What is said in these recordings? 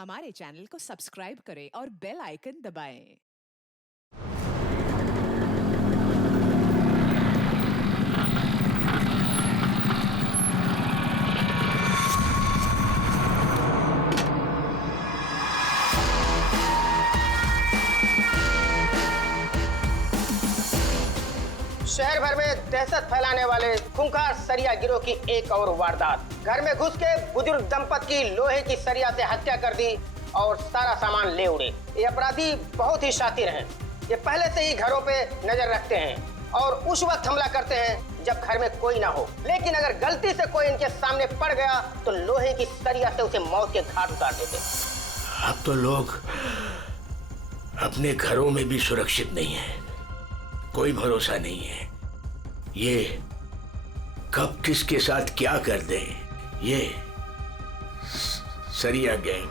हमारे चैनल को सब्सक्राइब करें और बेल आइकन दबाएं। शहर भर में दहशत फैलाने वाले खूंखार सरिया गिरोह की एक और वारदात। घर में घुस के बुजुर्ग दंपत की लोहे की सरिया से हत्या कर दी और सारा सामान ले उड़े। ये अपराधी बहुत ही शातिर हैं। ये पहले से ही घरों पे नजर रखते हैं और उस वक्त हमला करते हैं जब घर में कोई ना हो। लेकिन अगर गलती से कोई इनके सामने पड़ गया तो लोहे की सरिया से उसे मौत के घाट उतार देते। अब तो लोग अपने घरों में भी सुरक्षित नहीं है, कोई भरोसा नहीं है। ये कब किसके साथ क्या कर दे, ये सरिया गैंग।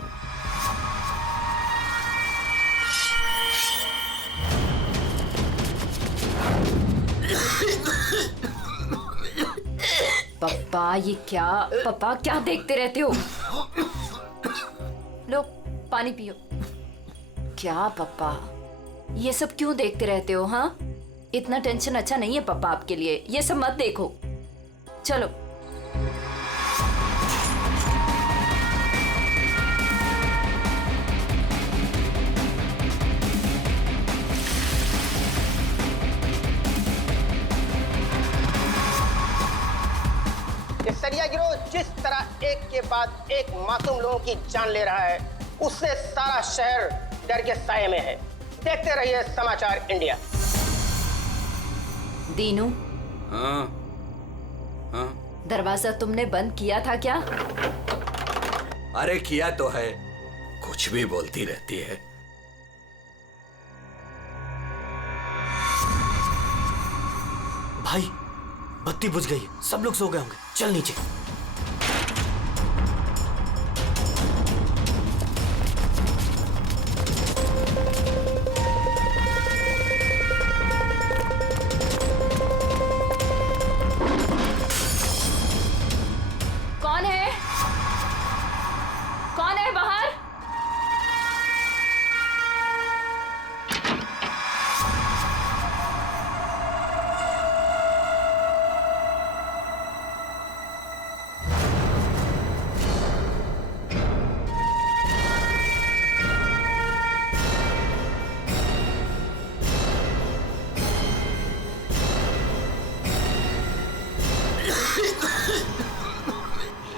पापा ये क्या, पापा क्या देखते रहते हो? लो पानी पियो। क्या पापा ये सब क्यों देखते रहते हो? हाँ, इतना टेंशन अच्छा नहीं है पापा आपके लिए, ये सब मत देखो। चलो ये सरिया गिरोह जिस तरह एक के बाद एक मासूम लोगों की जान ले रहा है, उससे सारा शहर डर के साए में है। देखते रहिए समाचार इंडिया। दीनू, हाँ हाँ, दरवाजा तुमने बंद किया था क्या? अरे किया तो है, कुछ भी बोलती रहती है। भाई बत्ती बुझ गई, सब लोग सो गए होंगे, चल नीचे। कौन है? कौन है बाहर?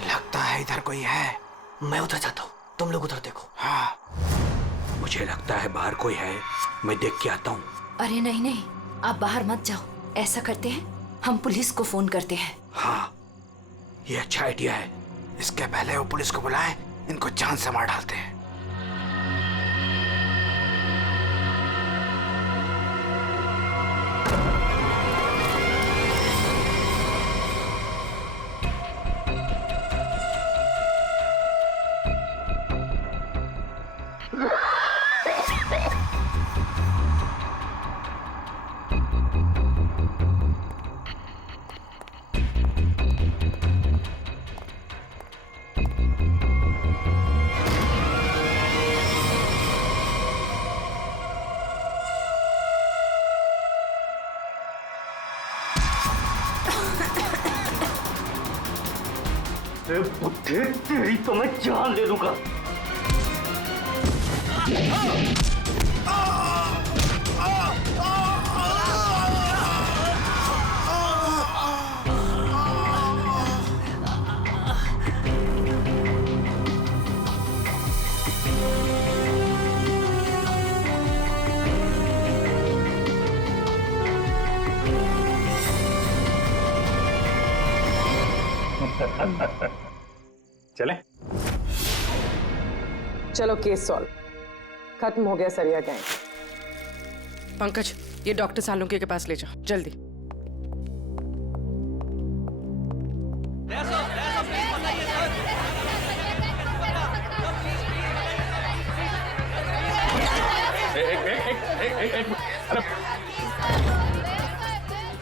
लगता है इधर कोई है। मैं उधर जाता हूँ, तुम लोग उधर देखो। हाँ, मुझे लगता है बाहर कोई है, मैं देख के आता हूँ। अरे नहीं नहीं, आप बाहर मत जाओ। ऐसा करते हैं, हम पुलिस को फोन करते हैं। हाँ, ये अच्छा आइडिया है। इसके पहले वो पुलिस को बुलाएं, इनको जान से मार डालते हैं। बुद्धि तेरी तो मैं जान ले लूंगा। चले? चलो केस सॉल्व, खत्म हो गया सरिया गैंग। पंकज, ये डॉक्टर सालुंके के पास ले जाओ जल्दी।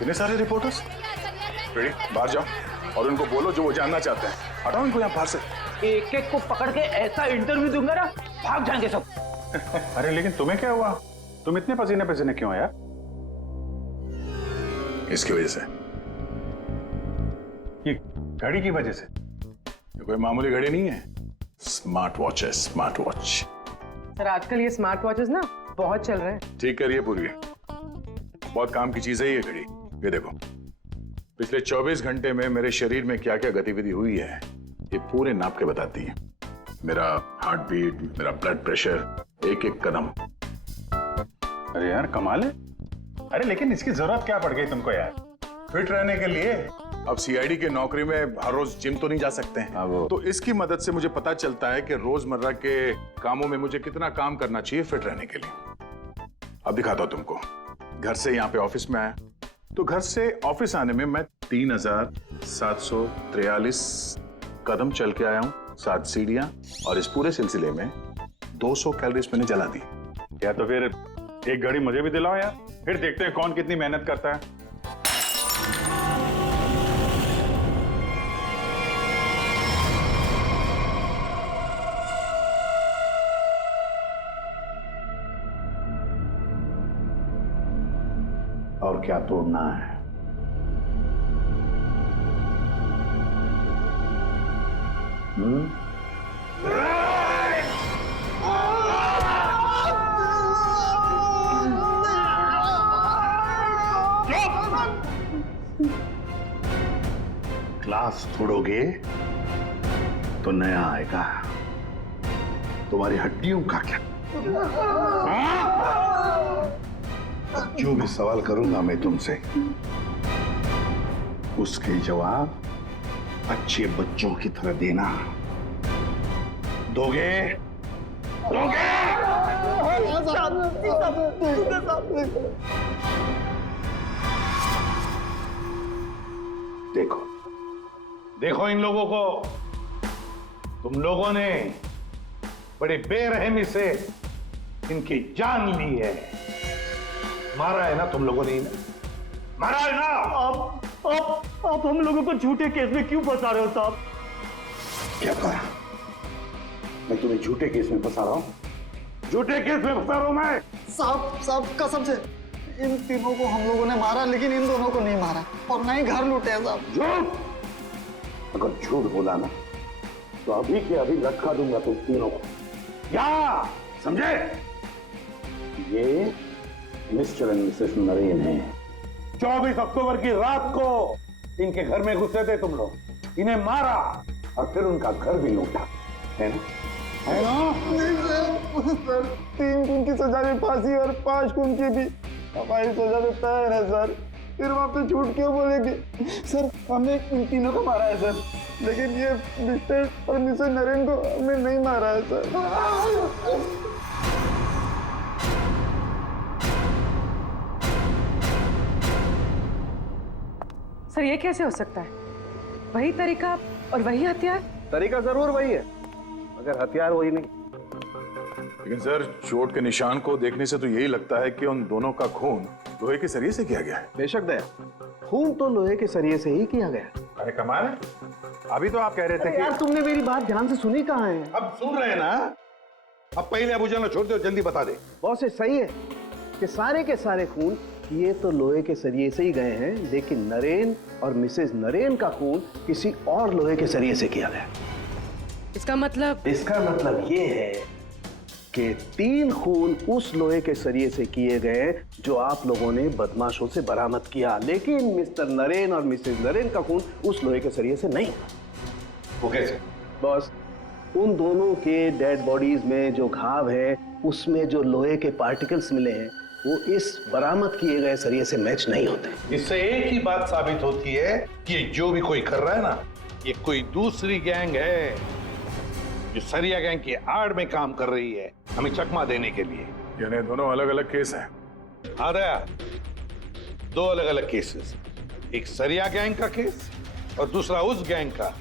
इतने सारे रिपोर्टर्स? रेडी, बाहर जाओ और उनको बोलो जो वो जानना चाहते हैं। हटाओ इनको यहाँ बाहर से। एक एक को पकड़ के ऐसा इंटरव्यू दूंगा ना, भाग जाएंगे सब। अरे लेकिन तुम्हें क्या हुआ? तुम इतने पसीने पसीने क्यों यार? इसकी वजह से, ये घड़ी की वजह से। ये कोई मामूली घड़ी नहीं है, स्मार्ट वॉच है, स्मार्ट वॉच। सर आजकल ये स्मार्ट वॉचेस ना बहुत चल रहे हैं। ठीक करिए पूरी, बहुत काम की चीज है ये घड़ी। ये देखो, पिछले 24 घंटे में मेरे शरीर में क्या क्या गतिविधि हुई है ये पूरे नाप के बताती है। मेरा हार्ट बीट, मेरा ब्लड प्रेशर, एक एक कदम। अरे यार कमाल है। अरे लेकिन इसकी जरूरत क्या पड़ गई तुमको यार? फिट रहने के लिए। अब सीआईडी की नौकरी में हर रोज जिम तो नहीं जा सकते हैं, तो इसकी मदद से मुझे पता चलता है कि रोजमर्रा के कामों में मुझे कितना काम करना चाहिए फिट रहने के लिए। अब दिखाता हूं तुमको। घर से यहाँ पे ऑफिस में आया, तो घर से ऑफिस आने में मैं 3743 कदम चल के आया हूँ, 7 सीढ़ियां, और इस पूरे सिलसिले में 200 कैलोरीज मैंने जला दी। या तो फिर एक घड़ी मुझे भी दिलाओ यार, फिर देखते हैं कौन कितनी मेहनत करता है। और क्या तोड़ना है? ग्लास तोड़ोगे तो नया आएगा, तुम्हारी हड्डियों का क्या? जो भी सवाल करूंगा मैं तुमसे, उसके जवाब अच्छे बच्चों की तरह देना। दोगे? दोगे? देखो देखो इन लोगों को, तुम लोगों ने बड़ी बेरहमी से इनकी जान ली है। मारा है ना तुम लोगों ने इन्हें? मारा है ना? आप हम लोगों को झूठे केस में क्यों फंसा रहे हो साहब? क्या कहा? मैं तुम्हें झूठे केस में फंसा रहा हूं? झूठे केस में फंसा रहा हूं मैं? साहब कसम से इन तीनों को हम लोगों ने मारा, लेकिन इन दोनों को नहीं मारा और ना ही घर लूटे हैं साहब। झूठ! अगर झूठ बोला ना तो अभी के अभी लटका दूंगा तुम तीनों को। क्या समझे? ये मिस्टर एंड मिसेस नरेन है। 24 अक्टूबर की रात को इनके घर में घुसे थे तुम लोग, इन्हें मारा और फिर उनका घर भी लूटा, है ना? है ना? नहीं सर, 3 खून की सजा में फांसी और 5 खून की भी हमारी सजा में तय है सर। फिर वहां पे झूठ क्यों बोलेंगे? सर हमने इन तीनों को मारा है सर, लेकिन ये मिस्टर और मिसेस नरेन को हमने नहीं मारा है सर। सर ये कैसे हो सकता है? वही तरीका और वही हथियार? तरीका जरूर वही है, मगर हथियार वही नहीं। लेकिन सर, चोट के निशान को देखने से तो यही लगता है कि उन दोनों का खून लोहे के सरिये से किया गया है। बेशक दया, खून तो लोहे के सरिये से ही किया गया। अरे कमाल है, अभी तो आप कह रहे थे कि... यार तुमने मेरी बात ध्यान से सुनी कहाँ है? अब सुन रहे हैं ना? अब पहले अबू जान छोड़ दो, जल्दी बता दे। बहुत से सही है कि सारे के सारे खून ये तो लोहे के सरिये से ही गए हैं, लेकिन नरेन और मिसेस नरेन का खून किसी और लोहे के सरिये से किया गया। इसका मतलब ये है कि 3 खून उस लोहे के सरिये से किए गए जो आप लोगों ने बदमाशों से बरामद किया, लेकिन मिस्टर नरेन और मिसेस नरेन का खून उस लोहे के सरिये से नहीं। वो कैसे? बस उन दोनों के डेड बॉडीज में जो घाव है उसमें जो लोहे के पार्टिकल्स मिले हैं वो इस बरामद किए गए सरिये से मैच नहीं होते। इससे एक ही बात साबित होती है कि जो भी कोई कर रहा है ना, ये कोई दूसरी गैंग है जो सरिया गैंग की आड़ में काम कर रही है, हमें चकमा देने के लिए। यानी दोनों अलग अलग केस हैं? हाँ दया, 2 अलग अलग केसेस, एक सरिया गैंग का केस और दूसरा उस गैंग का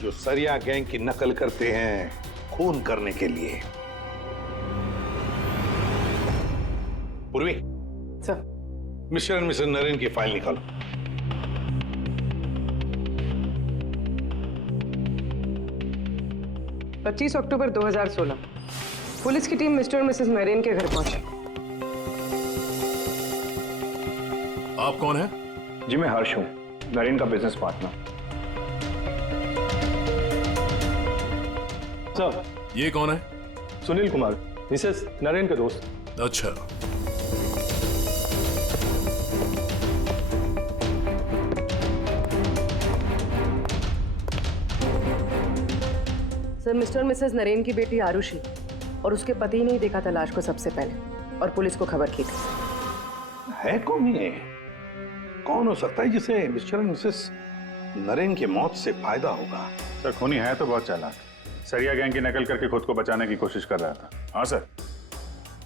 जो सरिया गैंग की नकल करते हैं खून करने के लिए। Purvi sir, Mr and Mrs Naren की फाइल निकालो। 25 अक्टूबर 2016 पुलिस की टीम मिस्टर और मिसेस नरेन के घर पहुंची। आप कौन है? जी मैं हर्ष हूँ, नरेन का बिजनेस पार्टनर। सर ये कौन है? सुनील कुमार, मिसेस नरेन के दोस्त। अच्छा। सर, मिस्टर और मिसेस नरेन की बेटी आरुषि और उसके पति ने ही देखा था लाश को सबसे पहले और पुलिस को खबर की थी। है कौन ये? कौन हो सकता है जिसे मिस्टर और मिसेस नरेन की मौत से फायदा होगा? सर खूनी है तो बहुत चालाक, सरिया गैंग की नकल करके खुद को बचाने की कोशिश कर रहा था। हाँ सर,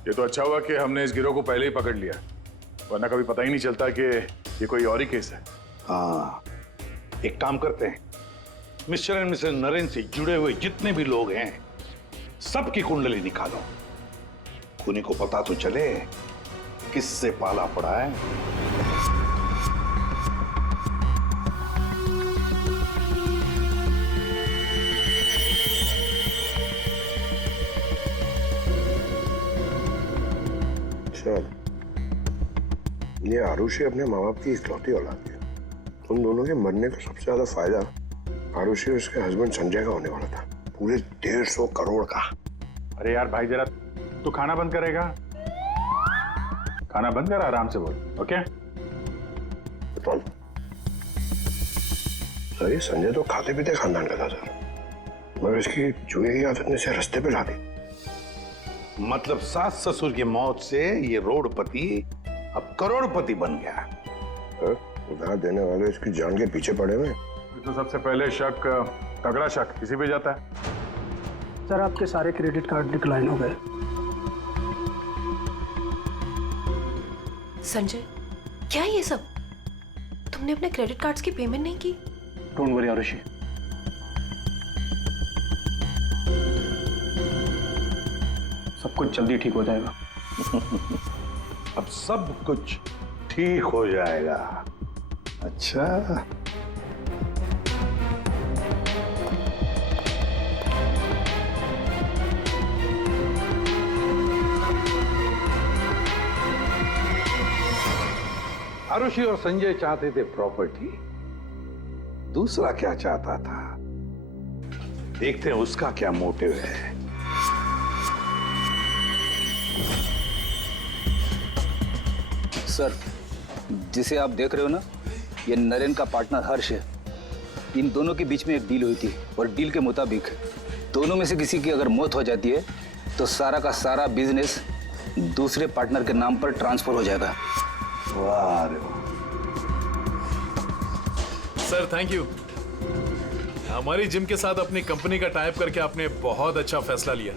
ये तो अच्छा हुआ कि हमने इस गिरोह को पहले ही पकड़ लिया, वरना कभी पता ही नहीं चलता कि ये कोई और ही केस है। हाँ, एक काम करते हैं, मिस्टर एंड मिसेस नरेन से जुड़े हुए जितने भी लोग हैं सबकी कुंडली निकालो, खूनी को पता तो चले किससे पाला पड़ा है। ये आरुषि अपने माँ बाप की इकलौती औलाद है। उन दोनों के मरने का सबसे ज्यादा फायदा आरुषि और उसके हस्बैंड संजय का होने वाला था, पूरे 150 करोड़ का। अरे यार भाई, जरा तू खाना बंद करेगा? खाना बंद कर, आराम से बोल। ओके सर, ये संजय तो खाते पीते खानदान का था सर, मगर इसकी जुए की आदत ने से रास्ते पे ला दी। मतलब सास ससुर की मौत से ये रोडपति अब करोड़पति बन गया। उधार देने वाले इसकी जान के पीछे पड़े हुए। तो सबसे पहले शक, तगड़ा शक किसी पे जाता है। सर, आपके सारे क्रेडिट कार्ड डिक्लाइन हो गए। संजय, क्या ये सब? तुमने अपने क्रेडिट कार्ड्स की पेमेंट नहीं की? डोंट वरी आरुषि, सब कुछ जल्दी ठीक हो जाएगा। अब सब कुछ ठीक हो जाएगा। अच्छा, आरुषि और संजय चाहते थे प्रॉपर्टी, दूसरा क्या चाहता था, देखते हैं उसका क्या मोटिव है। सर, जिसे आप देख रहे हो ना, ये नरेन का पार्टनर हर्ष है। इन दोनों के बीच में एक डील हुई थी और डील के मुताबिक दोनों में से किसी की अगर मौत हो जाती है तो सारा का सारा बिजनेस दूसरे पार्टनर के नाम पर ट्रांसफर हो जाएगा। वाह रे वाह। Sir thank you. हमारी जिम के साथ अपनी कंपनी का टाइप करके आपने बहुत अच्छा फैसला लिया।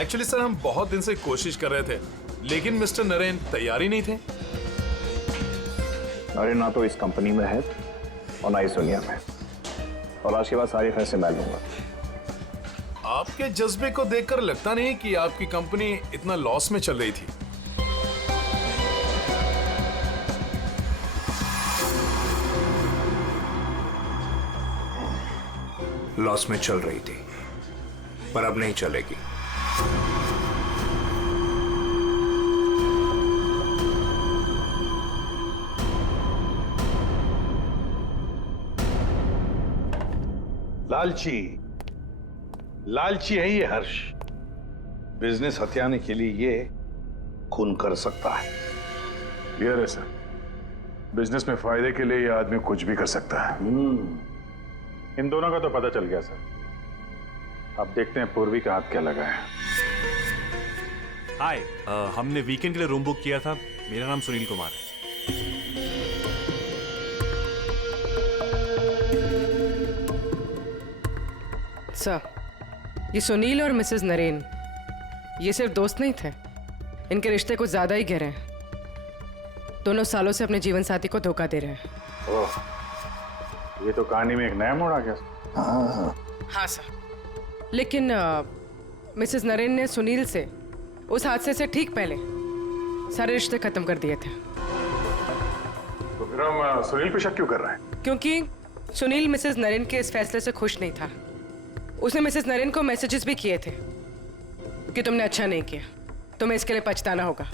एक्चुअली सर, हम बहुत दिन से कोशिश कर रहे थे, लेकिन मिस्टर नरेन तैयार ही नहीं थे। नरेन ना तो इस कंपनी में है और ना इस दुनिया में, और आज के बाद सारे फैसले मैं लूंगा। आपके जज्बे को देखकर लगता नहीं कि आपकी कंपनी इतना लॉस में चल रही थी। लॉस में चल रही थी, पर अब नहीं चलेगी। लालची है ये हर्ष। बिजनेस हथियाने के लिए ये खून कर सकता है। क्लियर है सर, बिजनेस में फायदे के लिए ये आदमी कुछ भी कर सकता है। इन दोनों का तो पता चल गया सर। अब देखते हैं पूर्वी का हाथ क्या लगा है। हाय, हमने वीकेंड के लिए रूम बुक किया था। मेरा नाम सुनील कुमार है। सर, ये सुनील और मिसेस नरेन ये सिर्फ दोस्त नहीं थे, इनके रिश्ते कुछ ज्यादा ही गहरे हैं। दोनों सालों से अपने जीवन साथी को धोखा दे रहे हैं। ओह, ये तो कहानी में एक नया मोड़ आ गया। हाँ सर, लेकिन मिसेस नरेन ने सुनील से उस हादसे से ठीक पहले सारे रिश्ते खत्म कर दिए थे। तो फिर हम सुनील पे शक क्यों कर रहे हैं? क्योंकि सुनील मिसेस नरेन के इस फैसले से खुश नहीं था। उसने मिसेस नरेन को मैसेजेस भी किए थे कि तुमने अच्छा नहीं किया, तुम्हें इसके लिए पछताना होगा।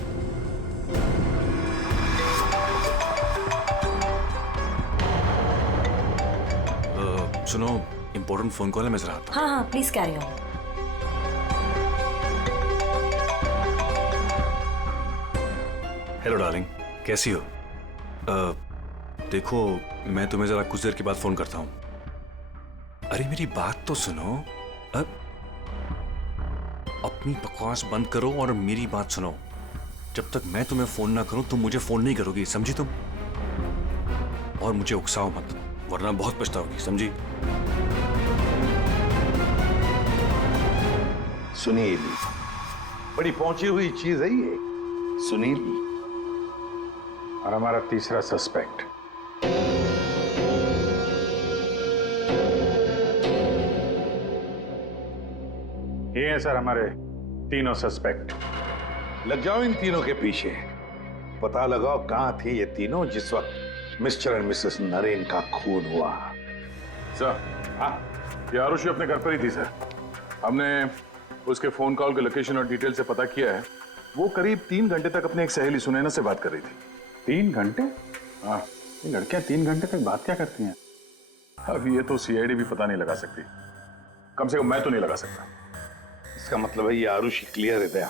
सुनो, इम्पोर्टेंट फोन कॉल है, मैं जरा आता हूं। हाँ please carry on. Hello darling, कैसी हो? देखो, मैं तुम्हें जरा कुछ देर के बाद फोन करता हूँ। अरे मेरी बात तो सुनो। अपनी बकवास बंद करो और मेरी बात सुनो। जब तक मैं तुम्हें फोन ना करूं तुम मुझे फोन नहीं करोगी, समझी तुम? और मुझे उकसाओ मत, वरना बहुत पछताओगी, समझी? सुनील, बड़ी पहुंची हुई चीज है ये। सुनील और हमारा तीसरा सस्पेक्ट। ये हैं सर हमारे तीनों सस्पेक्ट। लग जाओ इन तीनों के पीछे, पता लगाओ कहां थे ये तीनों जिस वक्त मिस्टर एंड मिसेस नरेन का खून हुआ। सर, हाँ, ये आरुषि अपने घर पर ही थी सर। हमने उसके फोन कॉल के लोकेशन और डिटेल से पता किया है। वो करीब 3 घंटे तक अपनी एक सहेली सुनैना से बात कर रही थी। 3 घंटे? हाँ, ये लड़कियां 3 घंटे तक बात क्या करती हैं? अब ये तो सीआईडी भी पता नहीं लगा सकती, कम से कम मैं तो नहीं लगा सकता। इसका मतलब है ये आरुषि क्लियर है दया।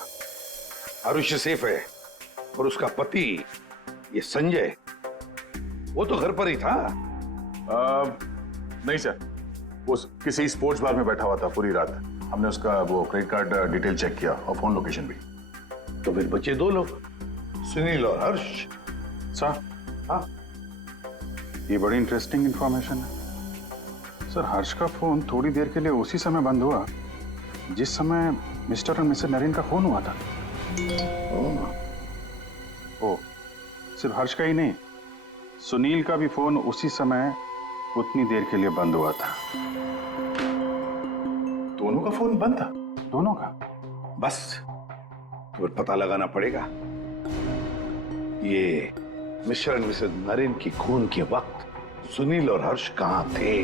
आरुषि सेफ है और उसका पति ये संजय वो तो घर पर ही था। नहीं सर, वो किसी स्पोर्ट्स बार में बैठा हुआ था पूरी रात। हमने उसका वो क्रेडिट कार्ड डिटेल चेक किया और फोन लोकेशन भी। तो फिर बचे 2 लोग, सुनील और हर्ष। सर, हाँ, ये बड़ी इंटरेस्टिंग इंफॉर्मेशन है सर। हर्ष का फोन थोड़ी देर के लिए उसी समय बंद हुआ जिस समय मिस्टर और मिसेस नरेन का फोन हुआ था। ओ, सिर्फ हर्ष का ही नहीं, सुनील का भी फोन उसी समय उतनी देर के लिए बंद हुआ था। दोनों का फोन बंद था? दोनों का। बस तो पता लगाना पड़ेगा ये मिस्टर एंड मिसेस नरेन की खून के वक्त सुनील और हर्ष कहां थे।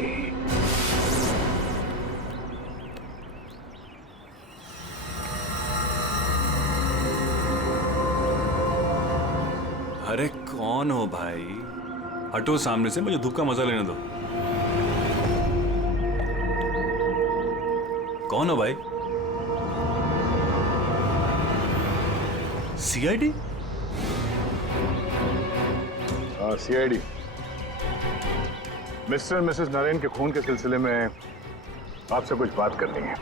अरे कौन हो भाई? हटो सामने से, मुझे धूप का मजा लेने दो। कौन हो भाई? सीआईडी? हाँ, सीआईडी। मिस्टर मिसेस नरेन के खून के सिलसिले में आपसे कुछ बात करनी है।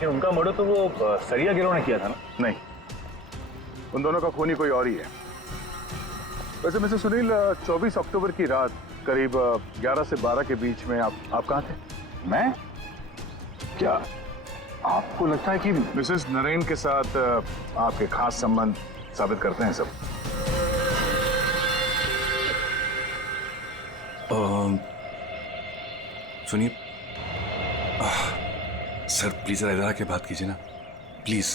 कि उनका मर्डर तो वो सरिया गिरोह ने किया था ना? नहीं, उन दोनों का खूनी कोई और ही है। वैसे मिस्टर सुनील, 24 अक्टूबर की रात करीब 11 से 12 के बीच में आप कहाँ थे? मैं? क्या आपको लगता है कि मिसेस नरेन के साथ आपके खास संबंध साबित करते हैं सब? सुनिए सर, प्लीज इधर आके बात कीजिए ना, प्लीज।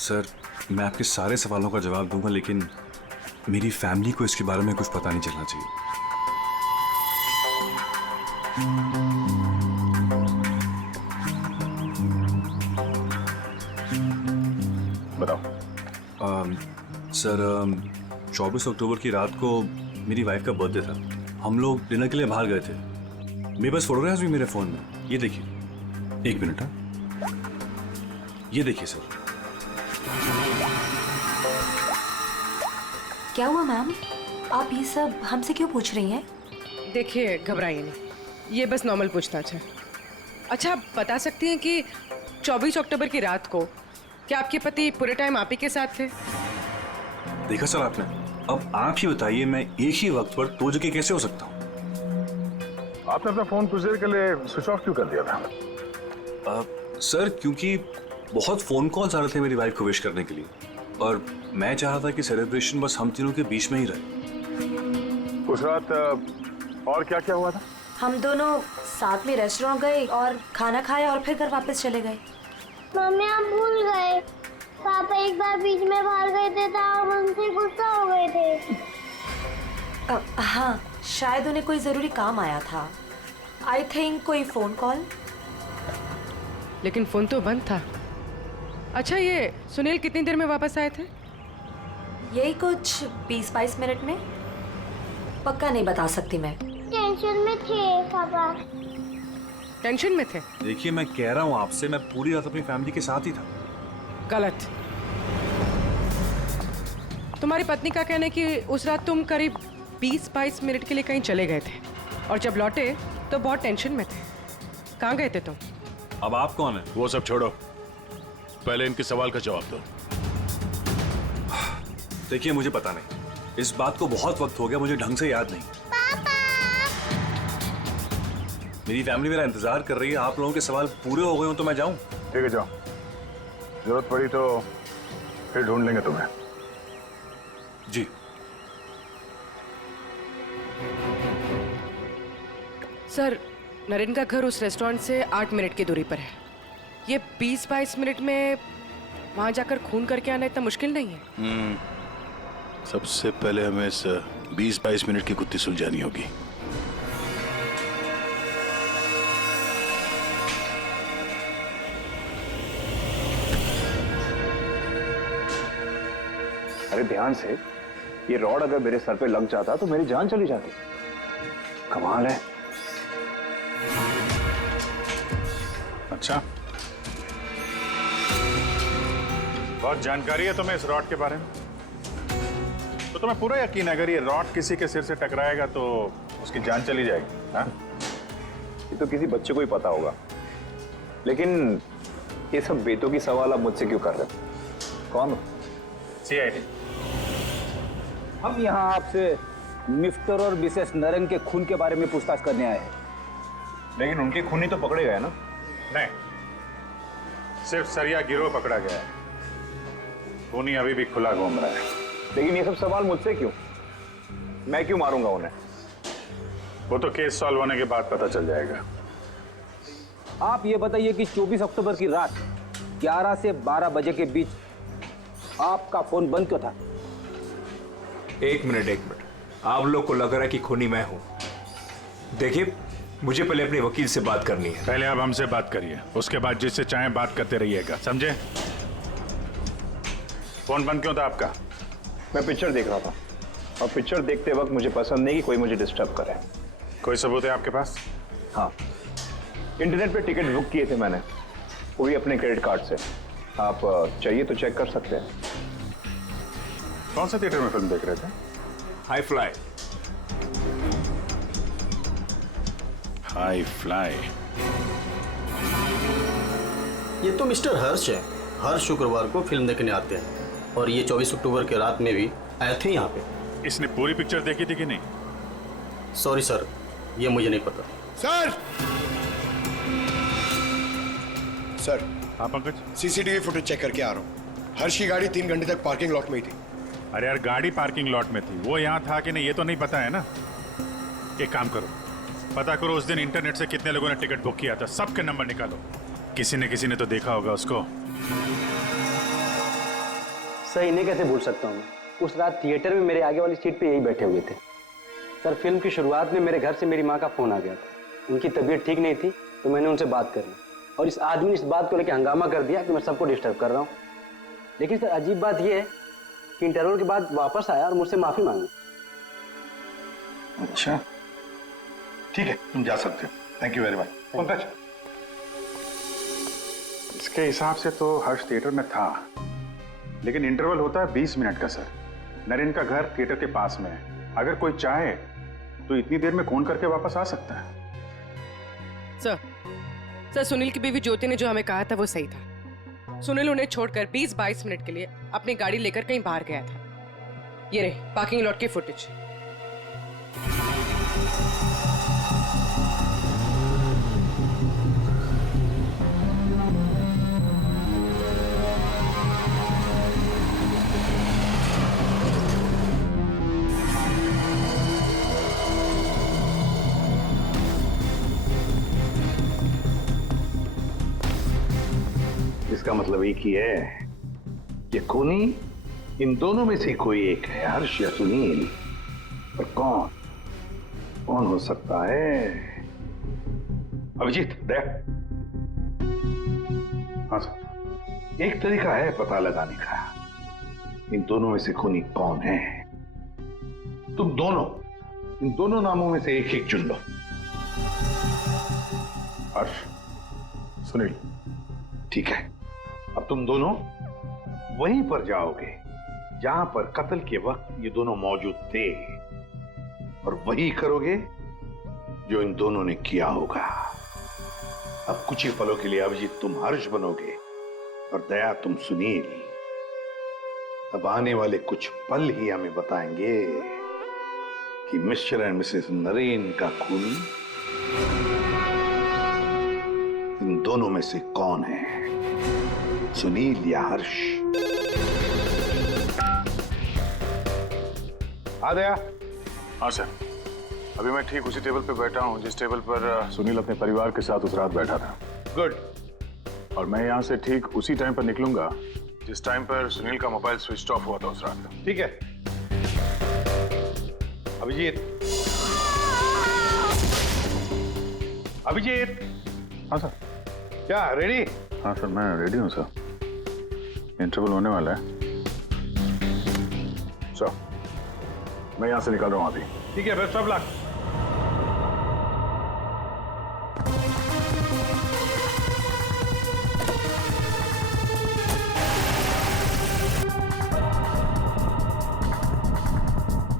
सर, मैं आपके सारे सवालों का जवाब दूंगा, लेकिन मेरी फैमिली को इसके बारे में कुछ पता नहीं चलना चाहिए। बताओ। सर, 24 अक्टूबर की रात को मेरी वाइफ का बर्थडे था। हम लोग डिनर के लिए बाहर गए थे। मेरे पास फोटोग्राफ्स भी मेरे फोन में, ये देखिए। 1 मिनट। हाँ, ये देखिए सर। क्या हुआ मैम? आप ये सब हमसे क्यों पूछ रही हैं? देखिए, घबराइए नहीं, ये बस नॉर्मल पूछताछ है। अच्छा, आप बता सकती हैं कि 24 अक्टूबर की रात को क्या आपके पति पूरे टाइम आप ही के साथ थे? देखा सर आपने, अब आप ही बताइए, मैं एक ही वक्त पर 2 जगह कैसे हो सकता हूँ? आपने अपना फोन कुछ देर के लिए स्विच ऑफ क्यों कर दिया था? सर, क्योंकि बहुत फोन कॉल्स आ रहे थे मेरी वाइफ को विश करने के लिए, और मैं चाह रहा था कि सेलिब्रेशन बस हम तीनों के बीच में ही रहे। उस रात और क्या क्या हुआ था? हम दोनों साथ में रेस्टोरेंट गए और खाना खाया और फिर घर वापस चले गए। मम्मी, आप भूल गए। पापा एक बार बीच में बाहर गए थे तो हम उनसे गुस्सा हो गए थे। हाँ, शायद उन्हें कोई जरूरी काम आया था। आई थिंक कोई फोन कॉल। लेकिन फोन तो बंद था। अच्छा, ये सुनील कितनी देर में वापस आए थे? यही कुछ 20-22 मिनट में। पक्का नहीं बता सकती मैं। टेंशन में थे पापा। टेंशन में थे? देखिए, मैं कह रहा हूँ आपसे, मैं पूरी रात अपनी फैमिली के साथ ही था। गलत। तुम्हारी पत्नी का कहना है कि उस रात तुम करीब 20-22 मिनट के लिए कहीं चले गए थे और जब लौटे तो बहुत टेंशन में थे। कहाँ गए थे तुम? अब आप कौन है? वो सब छोड़ो, पहले इनके सवाल का जवाब दो। देखिए, मुझे पता नहीं, इस बात को बहुत वक्त हो गया, मुझे ढंग से याद नहीं। मेरी फैमिली मेरा इंतजार कर रही है। आप लोगों के सवाल पूरे हो गए हो तो मैं जाऊं? ठीक है, जाओ। जरूरत पड़ी तो फिर ढूंढ लेंगे तुम्हें। जी। सर, नरेन का घर उस रेस्टोरेंट से 8 मिनट की दूरी पर है। ये 20-22 मिनट में वहां जाकर खून करके आना इतना मुश्किल नहीं है। सबसे पहले हमें इस 20-22 मिनट की गुत्थी सुलझानी होगी। अरे ध्यान से, ये रॉड अगर मेरे सर पे लग जाता तो मेरी जान चली जाती। कमाल है। अच्छा, बहुत जानकारी है तुम्हें इस रॉड के बारे में। तो तुम्हें पूरा यकीन है अगर ये रॉड किसी के सिर से टकराएगा तो उसकी जान चली जाएगी? हाँ? ये तो किसी बच्चे को ही पता होगा, लेकिन ये सब बेतों की सवाल आप मुझसे क्यों कर रहे हो? कौन हो? CID। हम यहाँ आपसे मिस्टर और मिसेस नरेन के खून के बारे में पूछताछ करने आए हैं। लेकिन उनके खूनी तो पकड़े गए ना? नहीं, सिर्फ सरिया गिरोह पकड़ा गया है। खूनी अभी भी खुला घूम रहा है। लेकिन ये सब सवाल मुझसे क्यों? मैं क्यों मारूंगा उन्हें? वो तो केस सॉल्व होने के बाद पता चल जाएगा। आप ये बताइए कि 24 अक्टूबर की रात 11 से 12 बजे के बीच आपका फोन बंद क्यों था? एक मिनट। आप लोग को लग रहा है कि खूनी मैं हूं। देखिए, मुझे पहले अपने वकील से बात करनी है। पहले आप हमसे बात करिए, उसके बाद जिससे चाहें बात करते रहिएगा, समझे? फोन बंद क्यों था आपका? मैं पिक्चर देख रहा था और पिक्चर देखते वक्त मुझे पसंद नहीं कि कोई मुझे डिस्टर्ब करे। कोई सबूत है आपके पास? हाँ, इंटरनेट पे टिकट बुक किए थे मैंने, वो भी अपने क्रेडिट कार्ड से। आप चाहिए तो चेक कर सकते हैं। कौन सा थिएटर में फिल्म देख रहे थे? High fly. High fly. ये तो मिस्टर हर्ष है। हर शुक्रवार को फिल्म देखने आते हैं और ये 24 अक्टूबर के रात में भी आए थे यहाँ पे। इसने पूरी पिक्चर देखी थी कि नहीं? सॉरी सर, ये मुझे नहीं पता। सर, हाँ पंकज, CCTV फुटेज चेक करके आ रहा हूँ। हर्ष की गाड़ी 3 घंटे तक पार्किंग लॉट में ही थी। अरे यार, गाड़ी पार्किंग लॉट में थी, वो यहाँ था कि नहीं ये तो नहीं पता है ना। एक काम करो, पता करो उस दिन इंटरनेट से कितने लोगों ने टिकट बुक किया था, सबके नंबर निकालो। किसी ने तो देखा होगा उसको। सर, इन्हें कैसे भूल सकता हूँ? उस रात थिएटर में मेरे आगे वाली सीट पे यही बैठे हुए थे। सर, फिल्म की शुरुआत में मेरे घर से मेरी माँ का फोन आ गया था। उनकी तबीयत ठीक नहीं थी तो मैंने उनसे बात कर ली और इस आदमी ने इस बात को लेकर हंगामा कर दिया कि मैं सबको डिस्टर्ब कर रहा हूँ। लेकिन सर, अजीब बात यह है कि इंटरवल के बाद वापस आया और मुझसे माफी मांगी। अच्छा, ठीक है, तुम जा सकते हो। Thank you very much. Pankaj, इसके हिसाब से तो हर्ष थिएटर में था, लेकिन इंटरवल होता है 20 मिनट का सर। नरेन का घर थिएटर के पास में है। अगर कोई चाहे तो इतनी देर में फोन करके वापस आ सकता है। सर, सुनील की बीवी ज्योति ने जो हमें कहा था वो सही था। सुनील उन्हें छोड़कर 20-22 मिनट के लिए अपनी गाड़ी लेकर कहीं बाहर गया था। ये रहे पार्किंग लॉट की फुटेज। इसका मतलब एक ही है ये खूनी इन दोनों में से कोई एक है, हर्ष या सुनील। पर कौन कौन हो सकता है? अभिजीत दया। हाँ सर, एक तरीका है पता लगाने का, इन दोनों में से खूनी कौन है। तुम दोनों इन दोनों नामों में से एक एक चुन लो। हर्ष, सुनील। ठीक है, अब तुम दोनों वहीं पर जाओगे जहां पर कत्ल के वक्त ये दोनों मौजूद थे, और वही करोगे जो इन दोनों ने किया होगा। अब कुछ ही पलों के लिए अभिजीत तुम हर्ष बनोगे और दया तुम सुनील। अब आने वाले कुछ पल ही हमें बताएंगे कि मिस्टर एंड मिसेस नरेन का खून इन दोनों में से कौन है, सुनील या हर्ष। आ गया? हाँ सर, अभी मैं ठीक उसी टेबल पे बैठा हूँ जिस टेबल पर सुनील अपने परिवार के साथ उस रात बैठा था। गुड। और मैं यहाँ से ठीक उसी टाइम पर निकलूंगा जिस टाइम पर सुनील का मोबाइल स्विच ऑफ हुआ था उस रात। ठीक है अभिजीत। अभिजीत। हाँ सर। क्या रेडी? हाँ सर, मैं रेडी हूँ सर, इंटरवल होने वाला है सर। मैं यहाँ से निकल रहा हूँ अभी। ठीक है, बेस्ट ऑफ लक।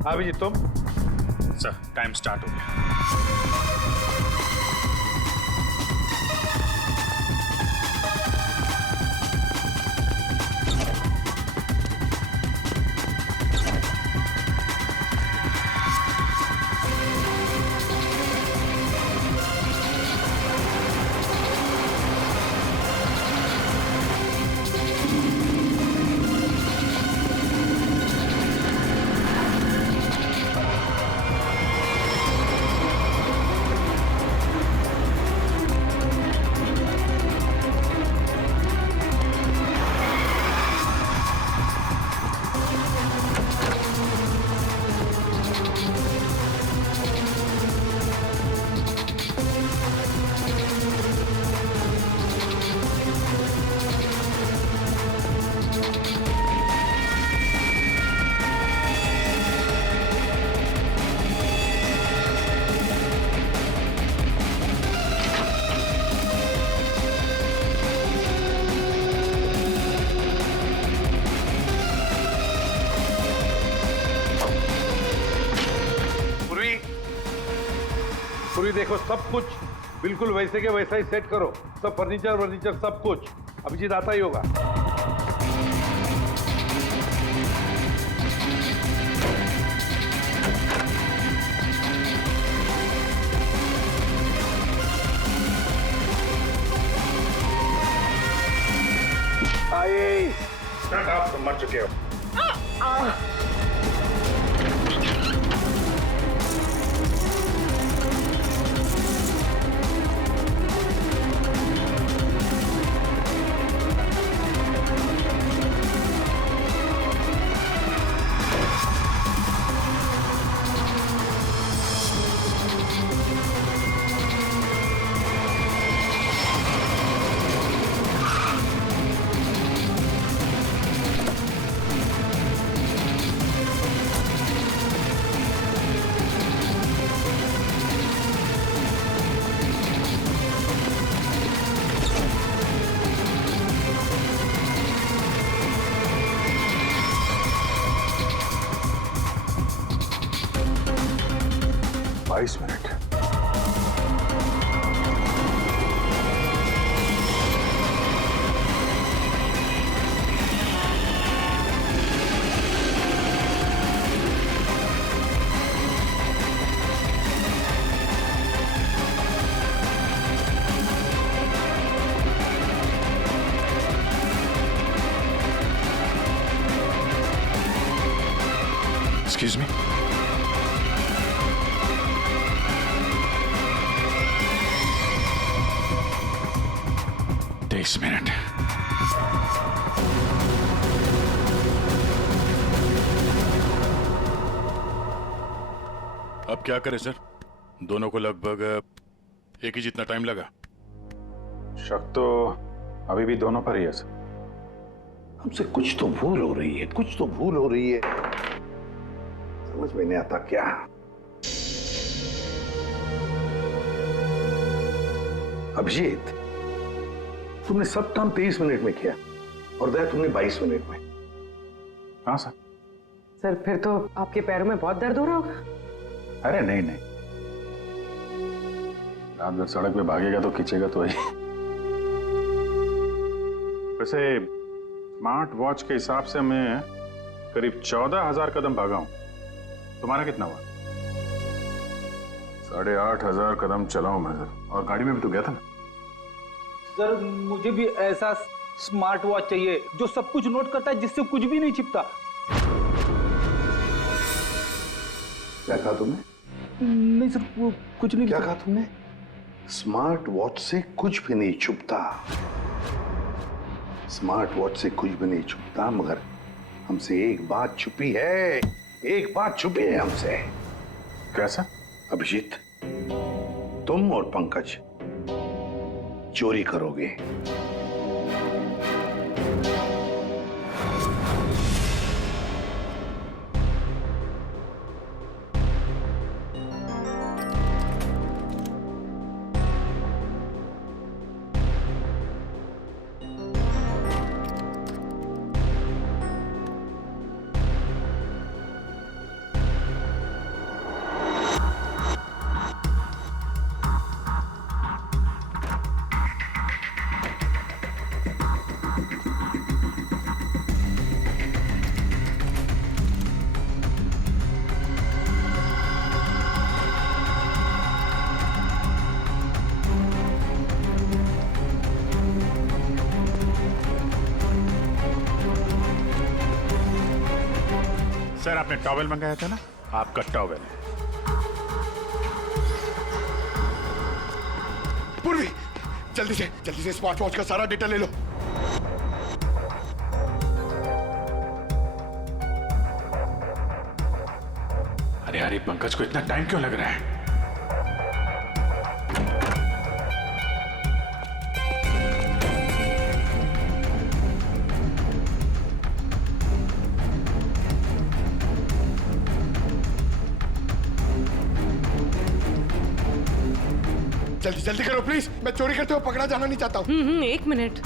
अभिजीत तुम? सर, टाइम स्टार्ट हो गया। पूरी देखो, सब कुछ बिल्कुल वैसे के वैसा ही सेट करो। सब फर्नीचर सब कुछ। अभिजीत आता ही होगा। आई आप तो मर चुके हो। मिनट। Excuse me? Minute. अब क्या करें सर? दोनों को लगभग एक ही जितना टाइम लगा। शक तो अभी भी दोनों पर ही है सर। हमसे कुछ तो भूल हो रही है, कुछ तो भूल हो रही है। समझ में नहीं आता क्या। अभिजीत, तुमने सब काम 23 मिनट में किया और दया तुमने 22 मिनट में। हाँ सर। सर फिर तो आपके पैरों में बहुत दर्द हो रहा होगा। अरे नहीं नहीं, रात भर सड़क पे भागेगा तो खींचेगा तो ही। वैसे स्मार्ट वॉच के हिसाब से मैं करीब 14,000 कदम भागा हूं। तुम्हारा कितना हुआ? 8,500 कदम चला हूं मैं सर। और गाड़ी में भी तो गया था ना। सर मुझे भी ऐसा स्मार्ट वॉच चाहिए जो सब कुछ नोट करता है, जिससे कुछ भी नहीं छिपता। क्या कहा तुमने? नहीं सर, वो कुछ नहीं। क्या कहा तुमने? स्मार्ट वॉच से कुछ भी नहीं छुपता। स्मार्ट वॉच से कुछ भी नहीं छुपता, मगर हमसे एक बात छुपी है। एक बात छुपी है हमसे। कैसा? अभिजीत, तुम और पंकज चोरी करोगे। सर आपने टॉवेल मंगाया था ना, आपका टॉवेल। पूर्वी, जल्दी से स्मार्ट वॉच का सारा डेटा ले लो। अरे पंकज को इतना टाइम क्यों लग रहा है? जल्दी करो प्लीज, मैं चोरी करते हुए पकड़ा जाना नहीं चाहता हूँ। 1 minute.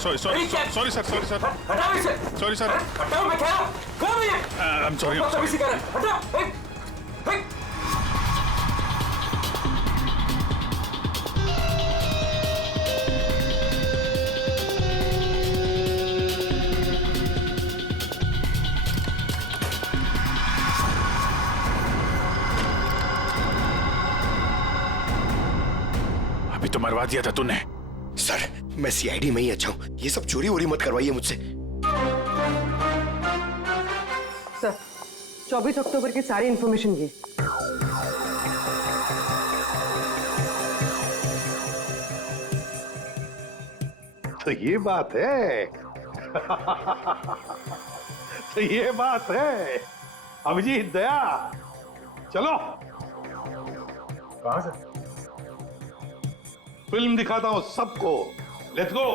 Sorry sir. Sorry sir. I'm sorry. अभी तो मरवा दिया था तूने। सर मैं सीआईडी में ही अच्छा हूँ, ये सब चोरी वोरी मत करवाइए मुझसे। सर 24 अक्टूबर की सारी इंफॉर्मेशन ये। तो ये बात है। तो ये बात है। अभिजीत, दया, चलो। कहां से? फिल्म दिखाता हूं सबको। Let's go.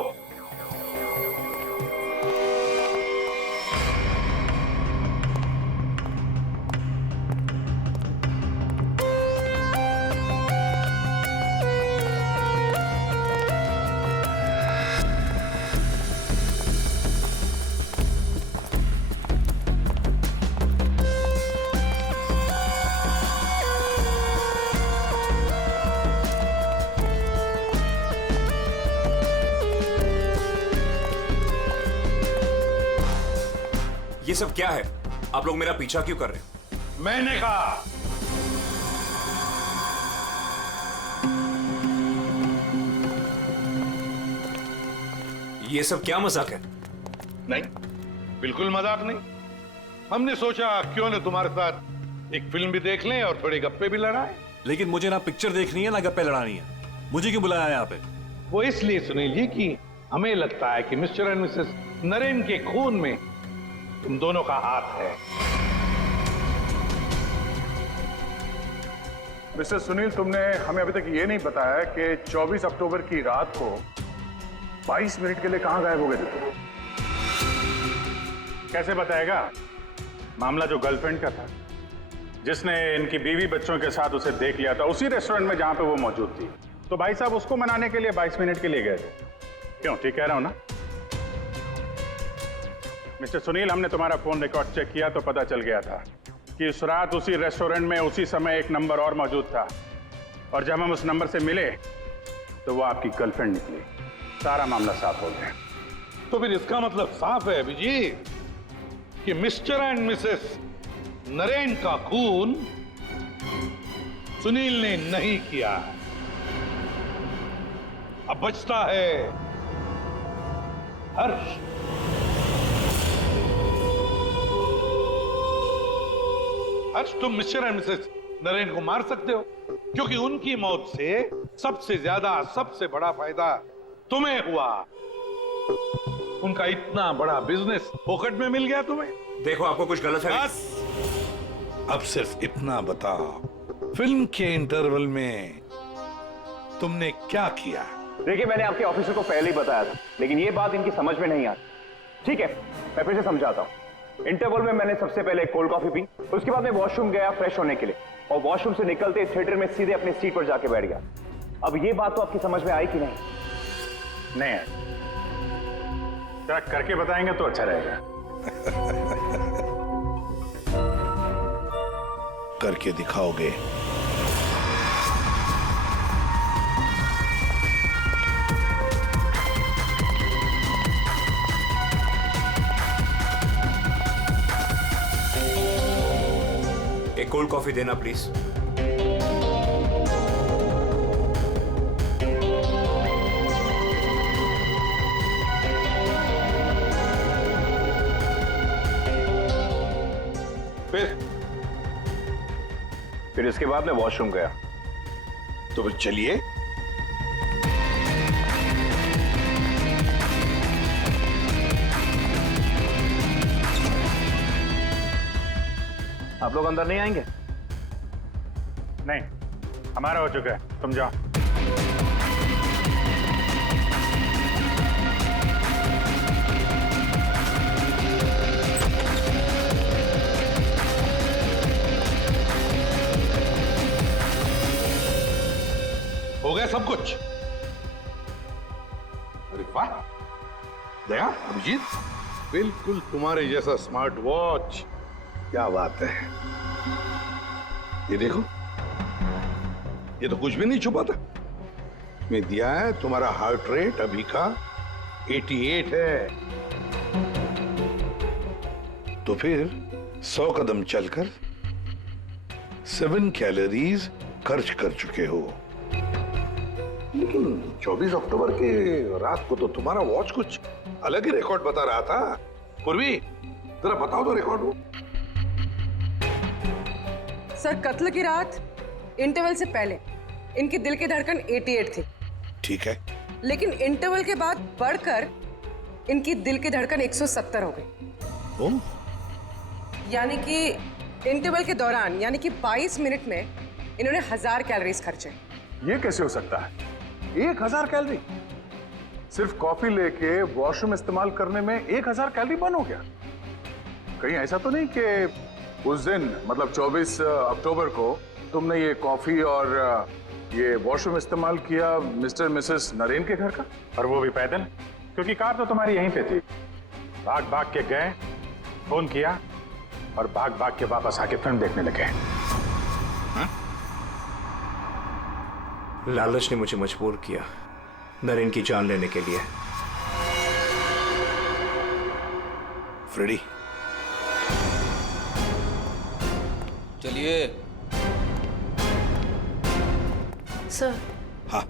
ये सब क्या है? आप लोग मेरा पीछा क्यों कर रहे हैं? मैंने कहा ये सब क्या मजाक है? नहीं, बिल्कुल मजाक नहीं। हमने सोचा क्यों न तुम्हारे साथ एक फिल्म भी देख लें और थोड़े गप्पे भी लड़ाएं। लेकिन मुझे ना पिक्चर देखनी है ना गप्पे लड़ानी है। मुझे क्यों बुलाया यहाँ पे? वो इसलिए सुनील जी कि हमें लगता है कि मिस्टर एंड मिसेस नरेन के खून में तुम दोनों का हाथ है। मिस्टर सुनील, तुमने हमें अभी तक ये नहीं बताया कि 24 अक्टूबर की रात को 22 मिनट के लिए कहां गायब हो गए थे तुम? कैसे बताएगा? मामला जो गर्लफ्रेंड का था, जिसने इनकी बीवी बच्चों के साथ उसे देख लिया था उसी रेस्टोरेंट में जहां पे वो मौजूद थी, तो भाई साहब उसको मनाने के लिए 22 मिनट के लिए गए थे। क्यों, ठीक कह रहा हूं ना? मिस्टर सुनील, हमने तुम्हारा फोन रिकॉर्ड चेक किया तो पता चल गया था कि उस रात उसी रेस्टोरेंट में उसी समय एक नंबर और मौजूद था, और जब हम उस नंबर से मिले तो वो आपकी गर्लफ्रेंड निकली। सारा मामला साफ हो गया। तो फिर इसका मतलब साफ है अभिजीत कि मिस्टर एंड मिसेस नरेन का खून सुनील ने नहीं किया है। अब बचता है हर्ष। हर्ष, तुम मिस्टर एंड मिसेस नरेन को मार सकते हो क्योंकि उनकी मौत से सबसे ज्यादा, सबसे बड़ा फायदा तुम्हें हुआ। उनका इतना बड़ा बिजनेस फोकट में मिल गया तुम्हें। देखो, आपको कुछ गलत है। बस अब सिर्फ इतना बताओ, फिल्म के इंटरवल में तुमने क्या किया? देखिए, मैंने आपके ऑफिसर को पहले ही बताया था, लेकिन ये बात इनकी समझ में नहीं आती। ठीक है, मैं फिर से समझाता हूँ। इंटरवल में मैंने सबसे पहले एक कोल्ड कॉफी पी, उसके बाद मैं वॉशरूम गया फ्रेश होने के लिए, और वॉशरूम से निकलते थिएटर में सीधे अपनी सीट पर जाके बैठ गया। अब ये बात तो आपकी समझ में आई कि नहीं? नहीं, जरा करके बताएंगे तो अच्छा रहेगा। करके दिखाओगे? एक कोल्ड कॉफी देना प्लीज। फिर इसके बाद मैं वॉशरूम गया। तो फिर चलिए। आप लोग अंदर नहीं आएंगे? नहीं, हमारा हो चुका है, तुम जाओ। हो गया सब कुछ? अरे वाह दया, अभिजीत, बिल्कुल तुम्हारे जैसा स्मार्ट वॉच। क्या बात है। ये देखो, ये तो कुछ भी नहीं छुपा था। मैं दिया है तुम्हारा हार्ट रेट अभी का 88 है। तो फिर 100 कदम चलकर 7 कैलोरीज खर्च कर चुके हो। लेकिन 24 अक्टूबर के रात को तो तुम्हारा वॉच कुछ अलग ही रिकॉर्ड बता रहा था। पूर्वी, जरा बताओ तो रिकॉर्ड वो। सर, कत्ल की रात इंटरवल से पहले इनकी दिल की धड़कन 88 थी। ठीक है, लेकिन इंटरवल के बाद बढ़कर इनकी दिल की धड़कन 170 हो गई। ओह, यानी कि इंटरवल के दौरान, यानी कि 22 मिनट में इन्होंने 1000 कैलोरीज खर्चे। ये कैसे हो सकता है? 1000 कैलोरी? सिर्फ कॉफी लेके वॉशरूम इस्तेमाल करने में 1000 कैलोरी बर्न हो गया? कहीं ऐसा तो नहीं कि उस दिन, मतलब 24 अक्टूबर को तुमने ये कॉफी और ये वॉशरूम इस्तेमाल किया मिस्टर मिसेस नरेन के घर का, और वो भी पैदल? क्योंकि कार तो तुम्हारी यहीं पे थी। भाग भाग के गए, फोन किया और भाग भाग के वापस आके फिल्म देखने लगे। लालच ने मुझे मजबूर किया नरेन की जान लेने के लिए। फ्रेडी, चलिए। सर, हाँ,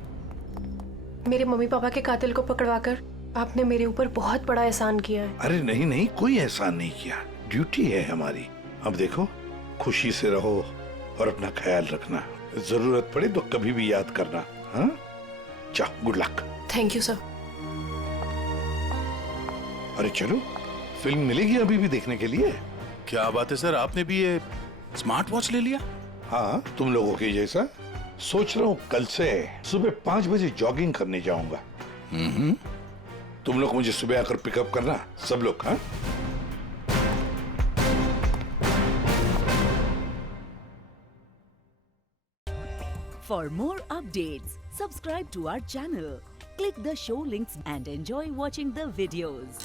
मेरे मम्मी पापा के कातिल को पकड़वाकर आपने मेरे ऊपर बहुत बड़ा एहसान किया है। अरे नहीं नहीं, कोई एहसान नहीं किया, ड्यूटी है हमारी। अब देखो, खुशी से रहो और अपना ख्याल रखना। जरूरत पड़े तो कभी भी याद करना। हाँ, जाओ, good luck. Thank you sir. अरे चलो, फिल्म मिलेगी अभी भी देखने के लिए। क्या बात है सर, आपने भी ये स्मार्ट वॉच ले लिया? हाँ, तुम लोगों के जैसा। सोच रहा हूँ कल से सुबह 5 बजे जॉगिंग करने जाऊंगा। तुम लोग मुझे सुबह आकर पिकअप करना, सब लोग। हाँ, For more updates, subscribe to our channel, click the show links and enjoy watching the videos.